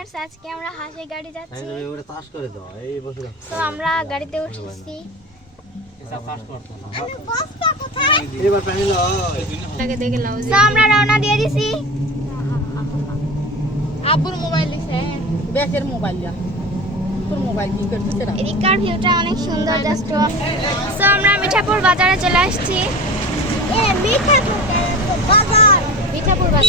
Friends, আজকে আমরা হাসি গাড়ি যাচ্ছি। তো আমরা গাড়িতে উঠেছি। তো আমরা রওনা দিয়ে দিছি। আব্বুর মোবাইল দিছে, ব্যাকের মোবাইল যা তোর মোবাইল কি করতেছ না? এদিকার ভিউটা অনেক সুন্দর জাস্ট। তো আমরা মিঠাপুর বাজারে চলে আসছি। মিঠাপুর বাজার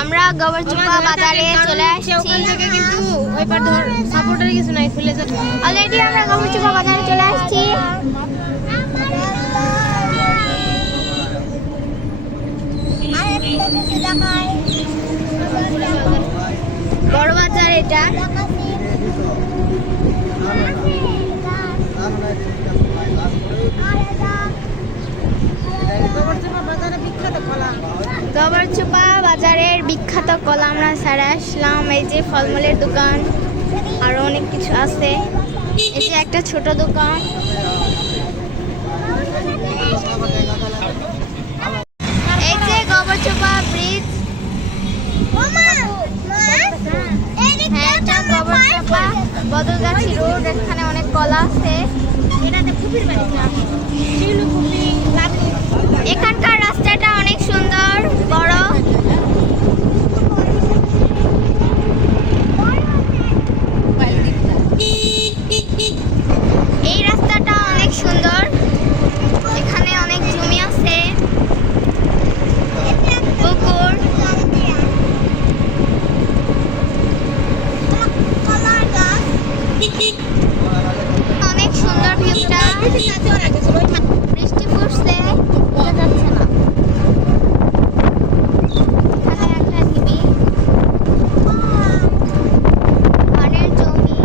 আমরা গোবরচুপা বাজারে চলে আসছি। ওখান থেকে কিন্তু ওই পার ধর সাপোর্টারে কিছু নাই, খুলে যাচ্ছে। অলরেডি আমরা গোবরচুপা বাজারে চলে আসছি। বড় বাজার এটা। গোবরচুপা বাজারের বিখ্যাত কলা আমরা সারা আসলাম। এই যে ফলমূলের দোকান, আরো অনেক কিছু আছে। এই যে একটা ছোট দোকান। এই যে গোবরচুপা ব্রিজ। গোবরচুপা বদলগাছি রোড, এখানে অনেক কলা আছে। এখানকার রাস্তাটা অনেক সুন্দর, বড়। এই রাস্তাটা অনেক সুন্দর। এখানে অনেক জমি আছে, পুকুর। অনেক সুন্দর ভিউটা। বৃষ্টি পড়ছে, বোঝা যাচ্ছে না। এখানে একটা ঢিবি, ধানের জমি।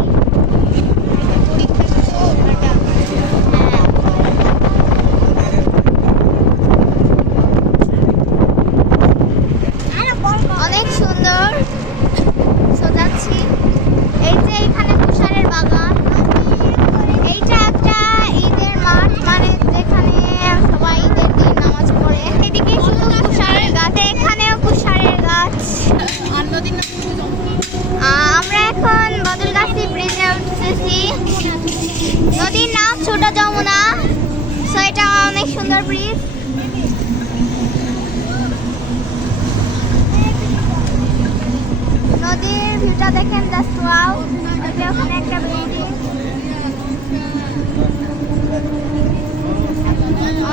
অনেক সুন্দর সোজাচ্ছি। এই যে এখানে তুষারের বাগান। এইটা একটা ঈদের মাঠ, মানে যেখানে সবাই ঈদের দিন নামাজ পড়ে। এদিকে শুধু তুষারের গাছ, এখানেও তুষারের গাছ। আমরা এখন বদলগাছি ব্রিজে উঠতেছি। নদীর নাম ছোট যমুনা। সো এটা অনেক সুন্দর ব্রিজ। নদীর ভিউটা দেখেন, জাস্ট ওয়াও। ওখানে একটা বিল্ডিং,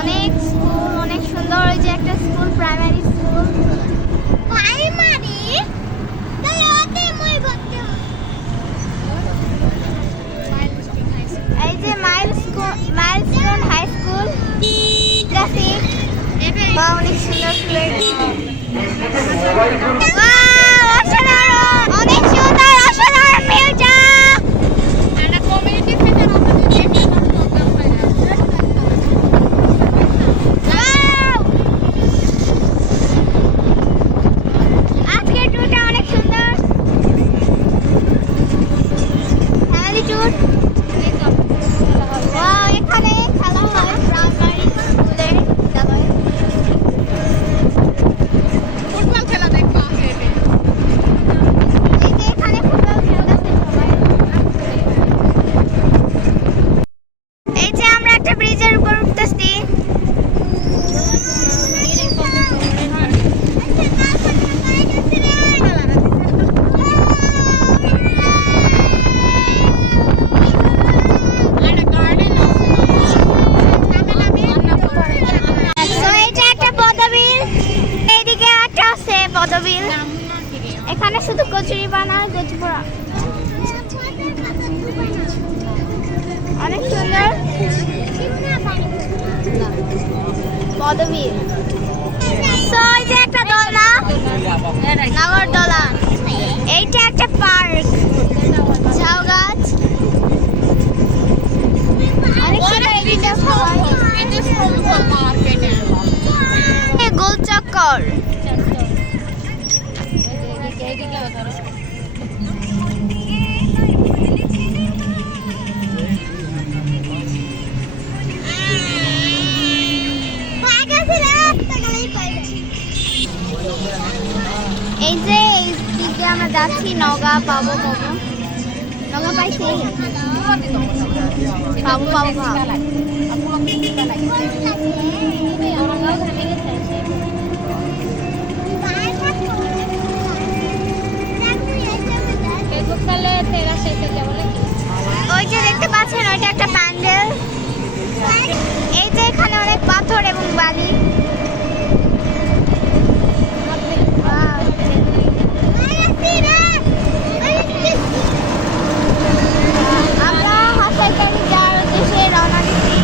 অনেক স্কুল, অনেক সুন্দর। ওই যে একটা স্কুল, প্রাইমারি স্কুল। এই যে মাইলস্টোন হাই স্কুল। বা অনেক সুন্দর। অনেক সুন্দর, অসাধারণ ভিউটা। আজকের ট্যুরটা অনেক সুন্দর, ফ্যামিলি ট্যুর। এখানে খেলা হয় প্রাইমারি স্কুলে। ফুটবল খেলা দেখবা। এই যে এখানে ফুটবল খেলতেছে সবাই। এই যে আমরা একটা ব্রিজের উপর উঠতেছি। এখানে শুধু কচুরি বানায়, কচুপোড়া। অনেক সুন্দর পদবীর। তো এই যে একটা দোলনা, নাগরদোলা। এইটা একটা পার্ক, ঝাউ গাছ। অনেক সুন্দর। গোল চক্কর। এই যে এই দিকে আমরা যাচ্ছি, নগা পাবো নগা পাইছি, পাবো ভাব। ওই যে দেখতে পাচ্ছেন ওইটা একটা প্যান্ডেল। এই যে এখানে অনেক পাথর এবং বালি। আমরা হাসাইকারি যাওয়ার উদ্দেশ্যে রওনা দিচ্ছি।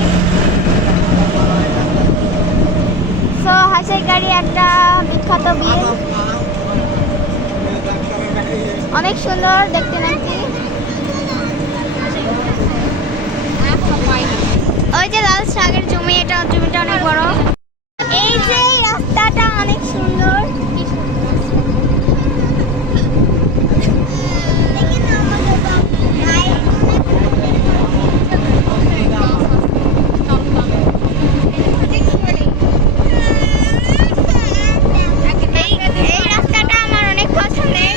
তো হাসাইকারি একটা বিখ্যাত বিল, অনেক সুন্দর দেখতে নাকি। ওই যে লাল শাকের জমি, এটা জমিটা অনেক বড়। এই যে এই রাস্তাটা অনেক সুন্দর। এই রাস্তাটা আমার অনেক পছন্দের।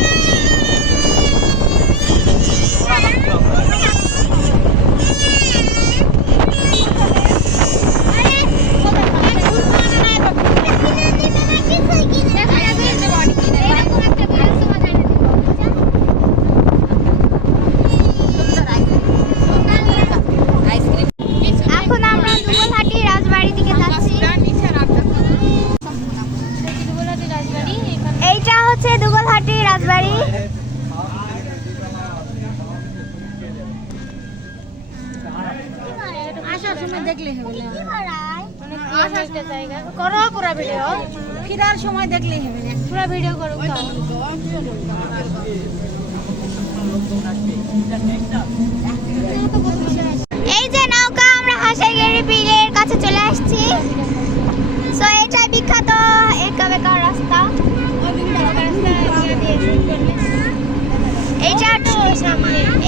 এখন আমরা দুবলহাটি রাজবাড়ির দিকে যাচ্ছি। এইটা হচ্ছে দুবলহাটি রাজবাড়ি। আসার সময় দেখলে হবে না, জায়গা করো পুরা ভিডিও, ফিরার সময় দেখলে হবে না, পুরো ভিডিও করুন। এই যে নৌকা, আমরা হাসাইগাড়ি বিলের কাছে চলে আসছি। সো এটা বিখ্যাত একা বেকার রাস্তা।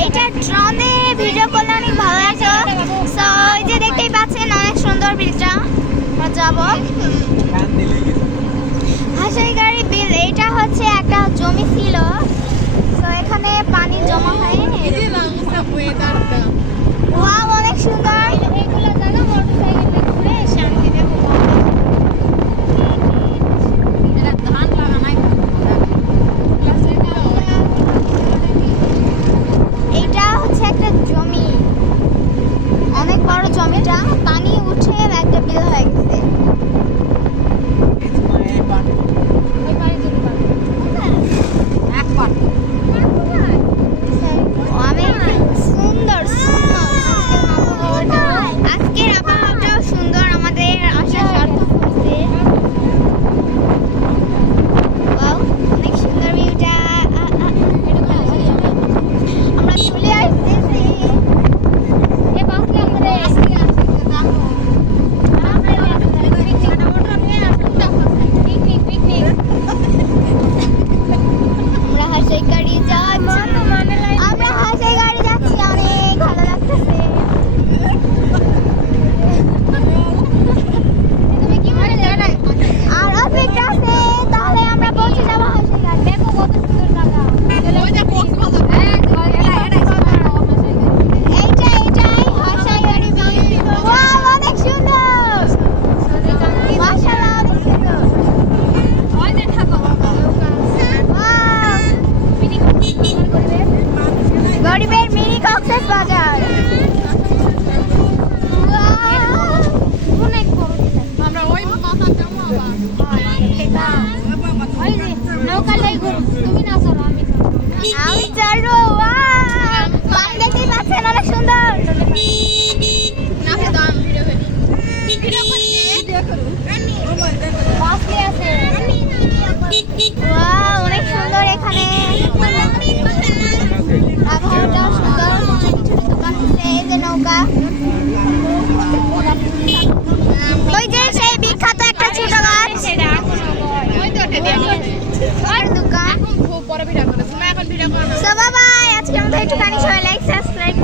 এইটা ড্রোনে ভিডিও করলে অনেক ভালো লাগছে। সো ওই যে দেখতেই পাচ্ছেন অনেক সুন্দর বিলটা, আমরা যাবো হাসাইগাড়ি বিল। এটা হচ্ছে একটা জমি ছিল, তো এখানে পানি জমা হয়। ওয়াও, অনেক সুন্দর। এগুলো জানো মোটরসাইকেলে ঘুরে শান্তি দেখো। এটা হচ্ছে একটা জমি, অনেক বড় জমিটা, পানি উঠে একটা বিল হয়ে গেছে। সুন্দর আজকের আবহাওয়াটাও সুন্দর, আমাদের আশা সার্থক হয়েছে। অনেক সুন্দর ভিউটা। আমরা চলে আসতেছি। আমরা হাসাইগাড়ি যাচ্ছি, আমরা হাসাইগাড়ি যাচ্ছি, অনেক ভালো লাগতেছে। আর অপেক্ষা আছে, তাহলে আমরা পৌঁছে যাবো হাসাইগাড়ি। দেখো কত সুন্দর জায়গা। এইটাই হাসাইগাড়ি বিল। ওয়াও, অনেক সুন্দর, মাশাআল্লাহ, অনেক সুন্দর। গরিবের মিনি কক্সেস বাজার। আমি চড়বো। পানি দেখতেই পাচ্ছেন অনেক সুন্দর। ওয়াও, অনেক সুন্দর এখানে আবহাওয়াটা সুন্দর। ছোট ছোট দোকান আছে, এই যে নৌকা। ওই যে সেই বিখ্যাত একটা ছোট গাছ, আর দোকান। সো বাই বাই, আজকের মতো একটুখানি সবাই লাইক সাবস্ক্রাইব